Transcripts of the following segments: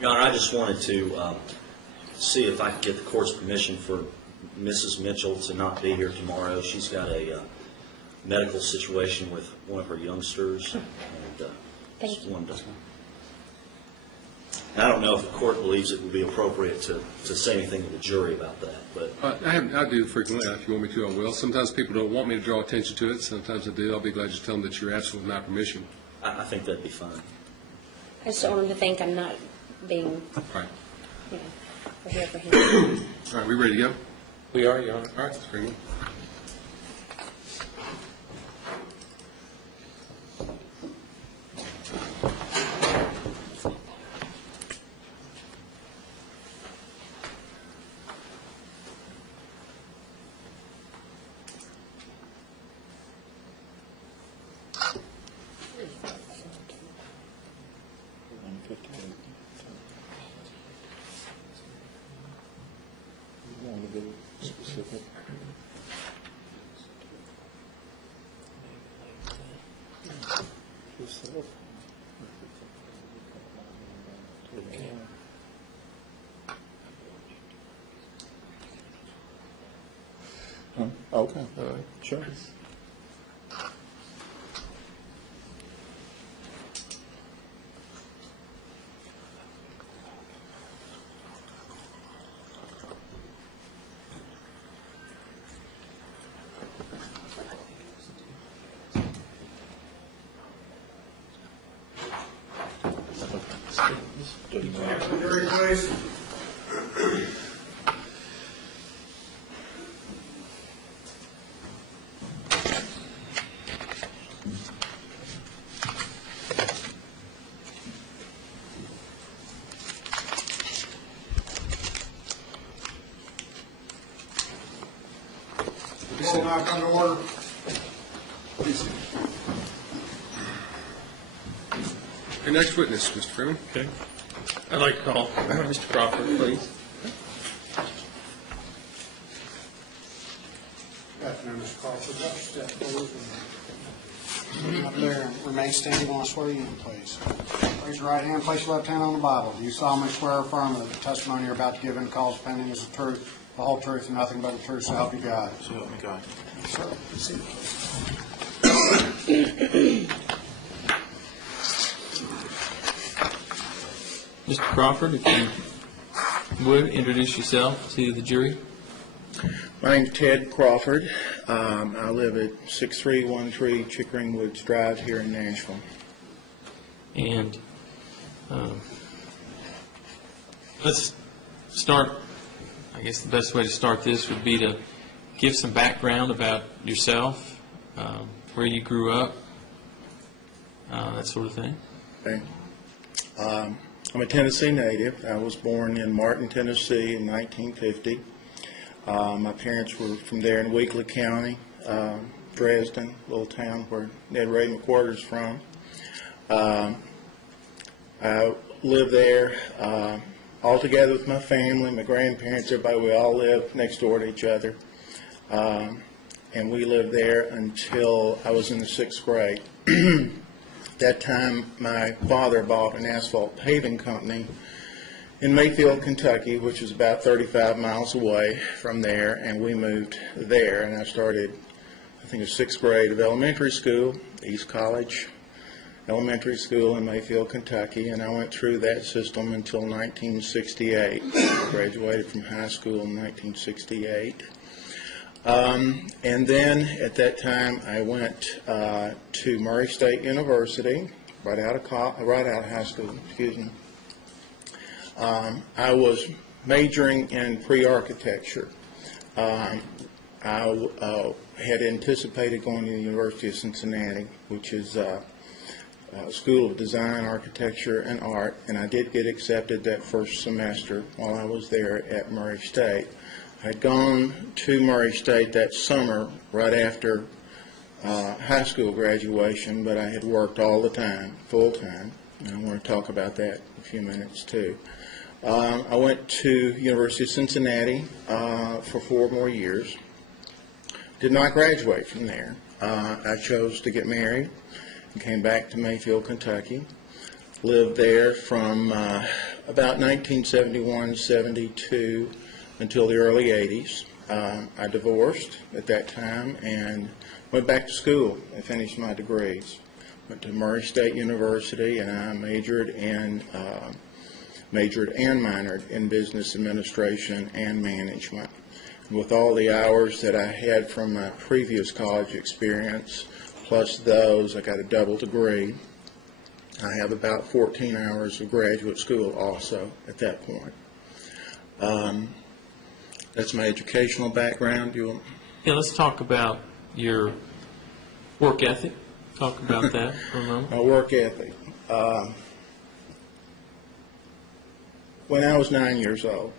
Your Honor, I just wanted to see if I could get the court's permission for Mrs. Mitchell to not be here tomorrow. She's got a medical situation with one of her youngsters. And, Thank you. I don't know if the court believes it would be appropriate to say anything to the jury about that. But I do frequently. If you want me to, I will. Sometimes people don't want me to draw attention to it. Sometimes I do. I'll be glad to tell them that you're absent with my permission. I think that'd be fine. I just don't want him to think I'm not being, Right. we're here for him. All right, we ready to go? We are, Your Honor. All right, Freeman. Okay. All right. Sure. Very nice. Call back under order. Your next witness, Mr. Freeman. Okay. I'd like to call Mr. Crawford, please. Good afternoon, Mr. Crawford. Step forward and up there and remain standing while I swear you in, please. Raise your right hand, place your left hand on the Bible. Do you solemnly swear or affirm that the testimony you're about to give in the cause pending is the truth, the whole truth, and nothing but the truth, so help you God? So help me God. Sir, proceed. Mr. Crawford, if you would, introduce yourself to the jury. My name's Ted Crawford. I live at 6313 Chickering Woods Drive here in Nashville. And let's start, I guess the best way to start this would be to give some background about yourself, where you grew up, that sort of thing. Okay. I'm a Tennessee native. I was born in Martin, Tennessee in 1950. My parents were from there in Weakley County, Dresden, little town where Ned Ray McWhorter's from. I lived there all together with my family, my grandparents, everybody. We all lived next door to each other. And we lived there until I was in the 6th grade. That time, my father bought an asphalt paving company in Mayfield, Kentucky, which is about 35 miles away from there, and we moved there. And I started, I think, the 6th grade of elementary school, East College Elementary School in Mayfield, Kentucky, and I went through that system until 1968. I graduated from high school in 1968. And then at that time, I went to Murray State University, right out of high school. Excuse me. I was majoring in pre-architecture. I had anticipated going to the University of Cincinnati, which is School of Design, Architecture, and Art, and I did get accepted that first semester while I was there at Murray State. I'd gone to Murray State that summer right after high school graduation, but I had worked all the time, full time, and I want to talk about that in a few minutes too. I went to University of Cincinnati for 4 more years. Did not graduate from there. I chose to get married and came back to Mayfield, Kentucky. Lived there from about 1971, 72 until the early 80s. I divorced at that time and went back to school and finished my degrees. Went to Murray State University, and I majored and minored in business administration and management. With all the hours that I had from my previous college experience, plus those, I got a double degree. I have about 14 hours of graduate school also at that point. That's my educational background. Yeah, let's talk about your work ethic. Talk about that for a moment. My work ethic. When I was 9 years old,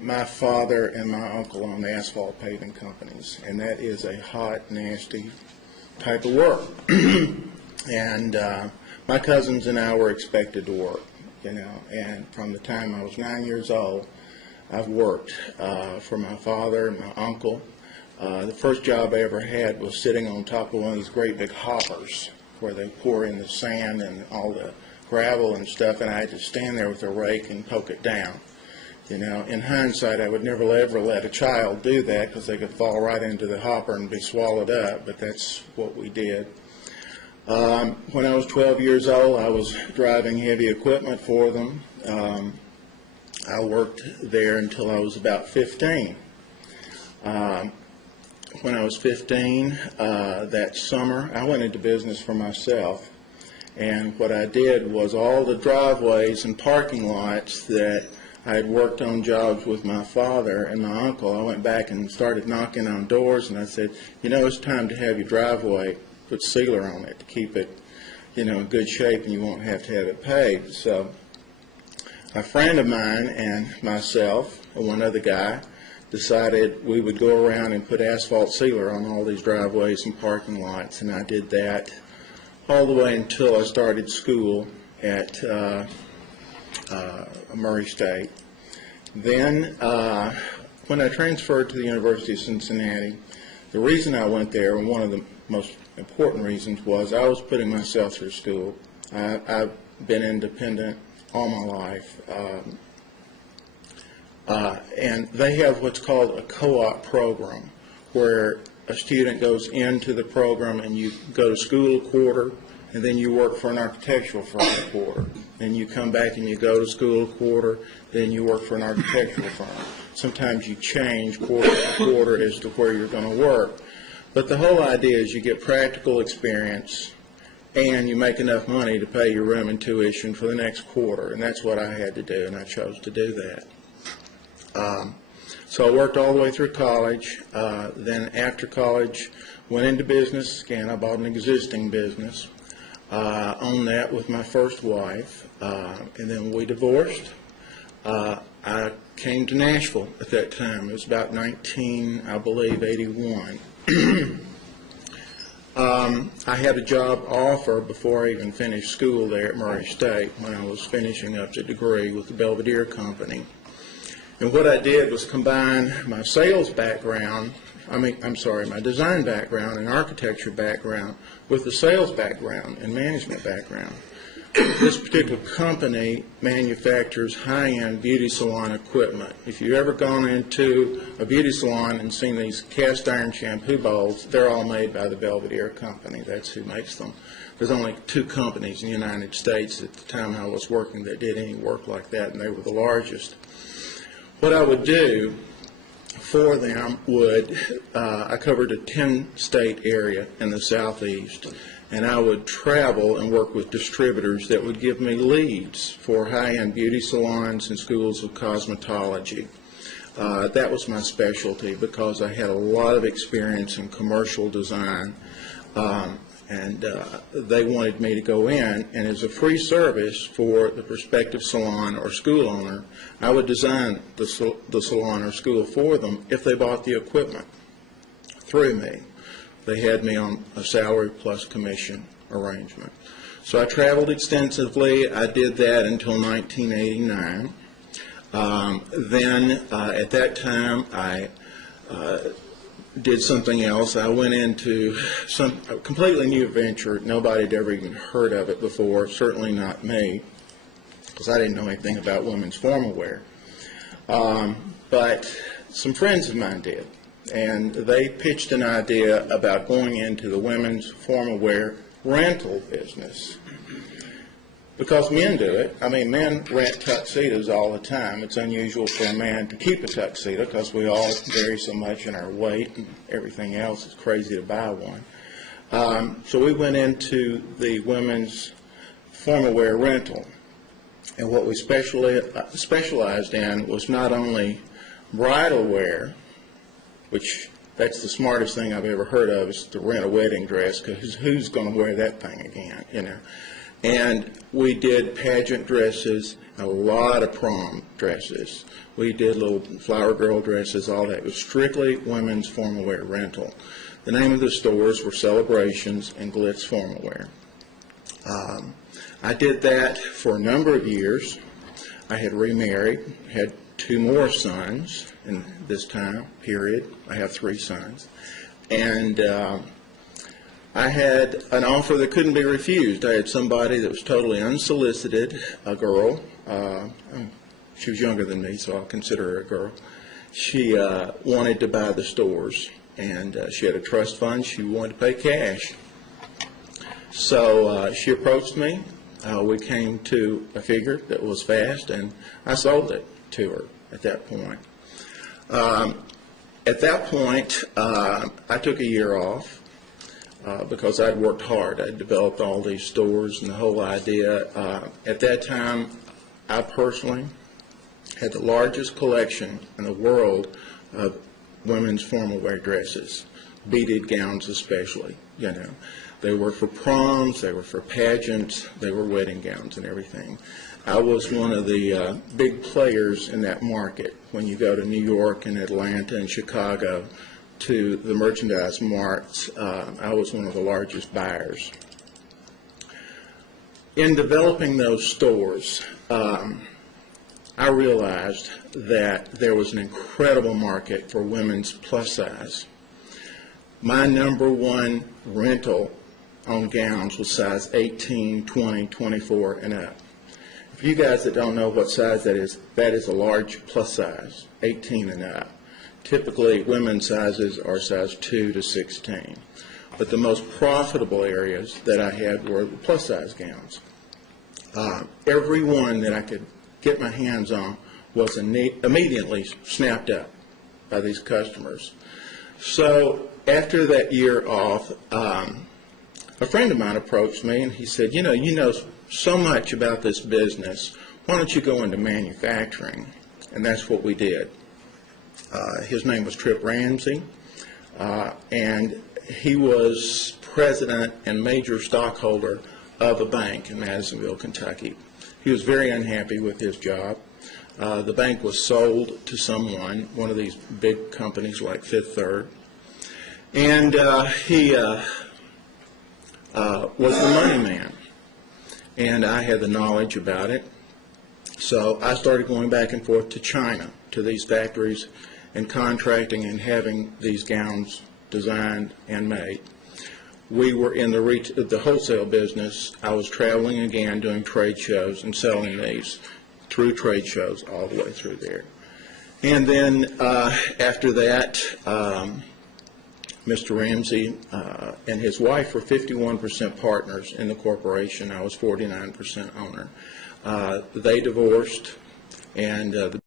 my father and my uncle owned asphalt paving companies, and that is a hot, nasty type of work. And my cousins and I were expected to work, and from the time I was 9 years old, I've worked for my father and my uncle. The first job I ever had was sitting on top of one of these great big hoppers where they pour in the sand and all the gravel and stuff, and I had to stand there with a rake and poke it down. In hindsight, I would never ever let a child do that because they could fall right into the hopper and be swallowed up, but that's what we did. When I was 12 years old, I was driving heavy equipment for them. I worked there until I was about 15. When I was 15, that summer, I went into business for myself. And what I did was all the driveways and parking lots that I had worked on jobs with my father and my uncle, I went back and started knocking on doors, and I said, it's time to have your driveway put sealer on it to keep it, in good shape, and you won't have to have it paved. So a friend of mine and myself and one other guy decided we would go around and put asphalt sealer on all these driveways and parking lots, and I did that all the way until I started school at Murray State. Then, when I transferred to the University of Cincinnati, the reason I went there, and one of the most important reasons, was I was putting myself through school. I've been independent all my life. And they have what's called a co-op program, where a student goes into the program and you go to school a quarter, and then you work for an architectural firm a quarter. Then you come back and you go to school a quarter, then you work for an architectural firm. Sometimes you change quarter to quarter as to where you're going to work. But the whole idea is you get practical experience and you make enough money to pay your room and tuition for the next quarter. And that's what I had to do, and I chose to do that. So I worked all the way through college. Then after college, went into business. Again, I bought an existing business. Owned that with my first wife. And then we divorced. I came to Nashville at that time. It was about 81. I had a job offer before I even finished school there at Murray State when I was finishing up the degree with the Belvedere Company. And what I did was combine my sales background, my design background and architecture background with the sales background and management background. This particular company manufactures high-end beauty salon equipment. If you've ever gone into a beauty salon and seen these cast iron shampoo bowls, they're all made by the Belvedere Company. That's who makes them. There's only 2 companies in the United States at the time I was working that did any work like that, and they were the largest. What I would do for them I covered a 10-state area in the southeast, and I would travel and work with distributors that would give me leads for high-end beauty salons and schools of cosmetology. That was my specialty because I had a lot of experience in commercial design, and they wanted me to go in, and as a free service for the prospective salon or school owner, I would design the salon or school for them if they bought the equipment through me. They had me on a salary plus commission arrangement. So I traveled extensively. I did that until 1989. Then at that time I did something else. I went into a completely new venture. Nobody had ever even heard of it before, certainly not me. because I didn't know anything about women's formal wear. But some friends of mine did, and they pitched an idea about going into the women's formal wear rental business. Because men do it. I mean, men rent tuxedos all the time. It's unusual for a man to keep a tuxedo because we all vary so much in our weight and everything else. It's crazy to buy one. So we went into the women's formal wear rental. And what we specialized in was not only bridal wear, which that's the smartest thing I've ever heard of, is to rent a wedding dress, because who's going to wear that thing again, you know? And we did pageant dresses, a lot of prom dresses. We did little flower girl dresses, all that. It was strictly women's formal wear rental. The name of the stores were Celebrations and Glitz Formal Wear. I did that for a number of years. I had remarried, had 2 more sons in this time period. I have 3 sons. And I had an offer that couldn't be refused. I had somebody that was totally unsolicited, a girl. She was younger than me, so I'll consider her a girl. She wanted to buy the stores, and she had a trust fund. She wanted to pay cash. So she approached me. We came to a figure that was fast, and I sold it to her at that point. At that point, I took a year off because I'd worked hard. I'd developed all these stores and the whole idea. At that time, I personally had the largest collection in the world of women's formal wear dresses, beaded gowns especially, you know. They were for proms, they were for pageants, they were wedding gowns and everything. I was one of the big players in that market. When you go to New York and Atlanta and Chicago to the merchandise marts, I was one of the largest buyers. In developing those stores, I realized that there was an incredible market for women's plus size. My number one rental on gowns was size 18, 20, 24, and up. For you guys that don't know what size that is a large plus size, 18 and up. Typically, women's sizes are size 2 to 16. But the most profitable areas that I had were the plus size gowns. Every one that I could get my hands on was immediately snapped up by these customers. So after that year off, a friend of mine approached me and he said, you know so much about this business, why don't you go into manufacturing? And that's what we did. His name was Trip Ramsey, and he was president and major stockholder of a bank in Madisonville, Kentucky. He was very unhappy with his job. The bank was sold to someone, one of these big companies like Fifth Third, and he was the money man, and I had the knowledge about it. So I started going back and forth to China, to these factories, and contracting and having these gowns designed and made. We were in the wholesale business. I was traveling again, doing trade shows and selling these through trade shows all the way through there. And then after that, Mr. Ramsey and his wife were 51% partners in the corporation. I was 49% owner. They divorced, and the